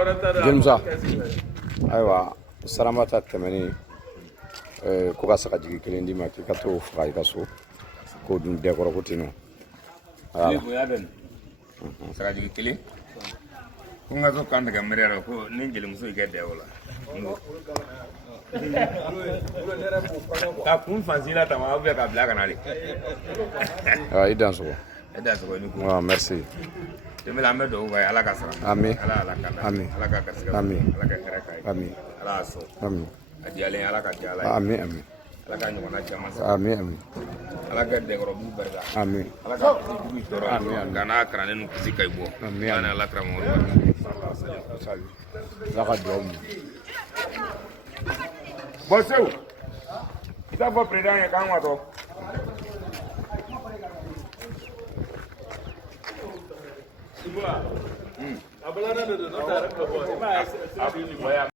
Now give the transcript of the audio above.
Jelimusa ayiwa sarama ta tɛmɛni ko ka saga jigi kelen d'i ma k'i ka t'o faga i ka so k'o dun bɛɛ kɔrɔ ko ten nɔ. Saga jigi kelen ko n ka so kan tigɛ miiri la ko ni jelimuso y'i kɛ dɛ o la ka kun fansila ta ma ka bila ka na de i dan sogo ni ko merci tɛmɛ an bɛ dugawu kɛ ala ka sara amin ala ka amin ala ka garisɛgɛ amin ala ka hɛrɛ k'a ye amin ala y'a sɔn amin a diyalen ala ka diya ala ye amin amin ala ka ɲɔgɔnna caman sɔrɔ amin amin ala ka dɛkɔrɔbugu barika amin ala ka jugu tɔɔrɔ ka n'a karannen nu kisi ka i bɔ ala ni ala karamɔgɔ ala ka dugawu minɛ bɔn sew i t'a fɔ perezidan ye k'an ka tɔ a